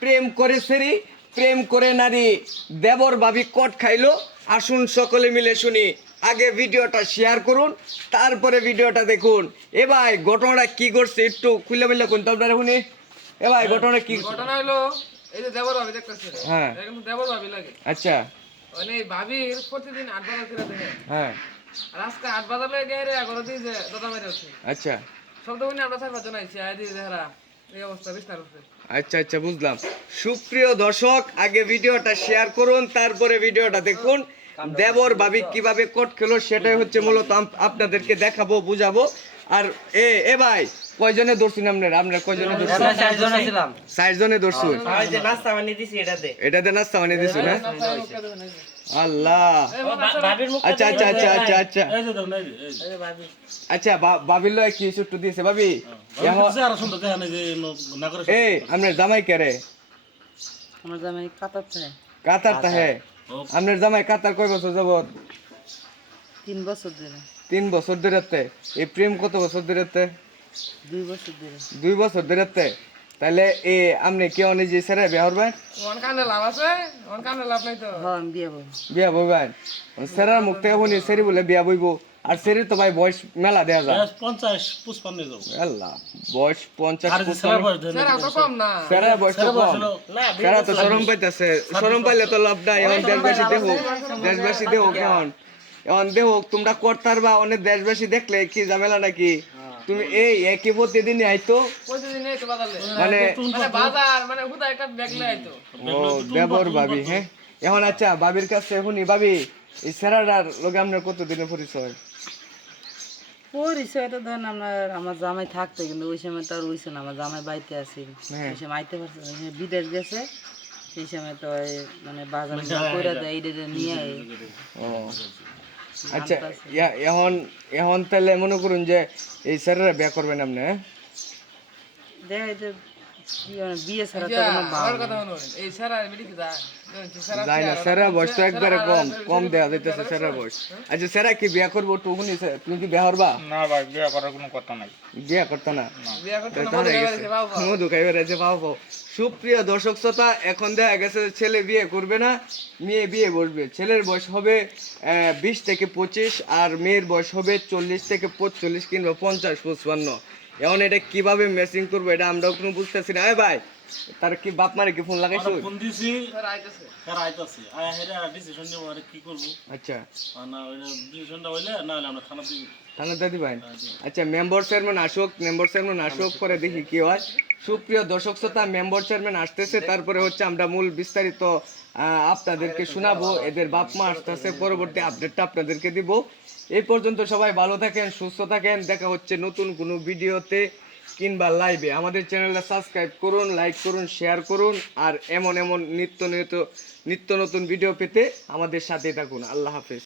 প্রেম করে সেরি প্রেম করে নারী দেবর ভাবি কট খাইলো। আসুন সকলে মিলে শুনি। আগে ভিডিওটা শেয়ার করুন, তারপরে ভিডিওটা দেখুন। এ ভাই ঘটনাটা কি করছে একটু খুলে মিলে কোন আপনারা শুনি। এ ভাই ঘটনা কি? ঘটনা হলো এই যে দেবর ভাবি দেখতেছেন, হ্যাঁ এটা কিন্তু দেবর ভাবি লাগে। আচ্ছা মানে ভাবির প্রতিদিন 8 বাজার করে দেখে, হ্যাঁ আর আজকে 8 বাজার লয়ে গেরে আগরে দিয়ে যে দাদা মেরে আছে আচ্ছা সব তো আমরা 4-5 জন আইছি আই দিয়ে দেহরা এই অবস্থা বিস্তার হচ্ছে। আচ্ছা আচ্ছা বুঝলাম। সুপ্রিয় দর্শক, আগে ভিডিওটা শেয়ার করুন, তারপরে ভিডিওটা দেখুন। দেবর ভাবি কিভাবে কোট খেলো সেটাই হচ্ছে মূলত আপনাদেরকে দেখাবো, বুঝাবো। আর এ ভাই কয়জনে ধরছেন আপনারা কয়জনে ধরছেন? 4 জনে ধরছুন। এটাতে নাস্তা বানিয়ে দিছো না? আল্লাহ। আচ্ছা আচ্ছা আচ্ছা আচ্ছা আচ্ছা আচ্ছা বাবির লয় কি ছুট্টু দিয়েছে ভাবি? আপনার জামাই কে রে? আমার জামাই কাতার তাহে। আপনার জামাই কাতার কয় বছর যাবত? 3 বছর ধরে। 3 বছর ধরে। এই প্রেম কত বছর ধরে? 2 বছর ধরে। 2 বছর ধরে। তাহলে আপনি কি অনেক যে সেরা বিয়া করবেন? ওন কানে লাভ আছে, ওন কানে লাভ নাই তো। হ্যাঁ আমি বিয়ে করব। বিয়া বইবেন? সেরার মুখ থেকে শুনি সেরি বলে বিয়া বইব। আর সেরি তো ভাই বয়স মেলা দেয়া যায়। 50-55 যাও। আল্লাহ, বয়স 50 আর যে সারা বয়স ধরে সেরা তো কম না। সেরা বয়স তো কম। সেরা তো শরম পাইতেছে। শরম পাইলে তো লাভ নাই। এখন দেশবাসী দেহ কেমন? এখন দেহ তোমরা করতার বা অনেক দেশবাসী দেখলে কি ঝামেলা নাকি? তুমি এই একই প্রতিদিনই আইতো প্রতিদিন এই তো বাজারে। মানে বাজার মানে হুদা একটা ব্যাগ লয়ে আইতো। ও দেবর ভাবি। হ্যাঁ এখন আচ্ছা ভাবির কাছে শুনি ভাবি এই সেরাটার লোকে আপনার কতদিনের পরিচয়? পরিচয় তো ধরেন আমার জামাই থাকতো, কিন্তু ওই সময় তো আর হইছে না। আমার জামাই বাড়িতে আছে, ওই সময় আইতে পারছে না। ওই সময় বিদেশ গেছে, সেই সময় তো মানে বাজার কইরা দেয় এইটা নিয়ে আয়। ও আচ্ছা এখন এখন তাহলে মনে করুন যে এই স্যারেরা বিয়ে করবেন আপনি? হ্যাঁ দেখাই যে কি মানে বিয়ে ছাড়া তো কোনো আমার কথা শুনুন, এই সেরা মিলি কি যায়? যাই না, সেরা বয়স তো একবারে কম দেওয়া যাইতেছে সেরা বয়স। আচ্ছা সেরা কি বিয়ে করবো একটু শুনি, তুমি কি বিয়ে করবা? না ভাই বিয়ে করার কোনো কথা নাই। বিয়ে করতো না? বিয়া করতে না মধু খাইছে বাবা। মধু খাই বেড়াইছে পাবো। সুপ্রিয় দর্শক শ্রোতা, এখন দেখা গেছে ছেলে বিয়ে করবে না, মেয়ে বিয়ে বসবে। ছেলের বয়স হবে 20 থেকে 25 আর মেয়ের বয়স হবে 40 থেকে 45 কিংবা 50-55। এখন এটা কিভাবে ম্যাচিং করবো এটা আমরাও কোনো বুঝতেছি না। ভাই তার কি বাপ মারে কি ফোন লাগাইছো? ফোন দিছি, সেরা আইতাছে। তারা আইতাছে। আয়া হেরা ডিসিশন নিব আর কি করব। আচ্ছা না ওইটা ডিসিশনটা হইলে না হলে আমরা থানা দিই। থানা দাদি ভাই। আচ্ছা মেম্বার চেয়ারম্যান আসুক পরে দেখি কি হয়। সুপ্রিয় দর্শক শ্রোতা, মেম্বার চেয়ারম্যান আসতেছে, তারপরে হচ্ছে আমরা মূল বিস্তারিত আপনাদেরকে শোনাবো। এদের বাপ মা আসতেছে, পরবর্তী আপডেটটা আপনাদেরকে দিব। এই পর্যন্ত সবাই ভালো থাকেন, সুস্থ থাকেন। দেখা হচ্ছে নতুন কোনো ভিডিওতে কিংবা লাইভে। আমাদের চ্যানেলটা সাবস্ক্রাইব করুন, লাইক করুন, শেয়ার করুন। আর এমন নিত্য নতুন ভিডিও পেতে আমাদের সাথে থাকুন। আল্লাহ হাফেজ।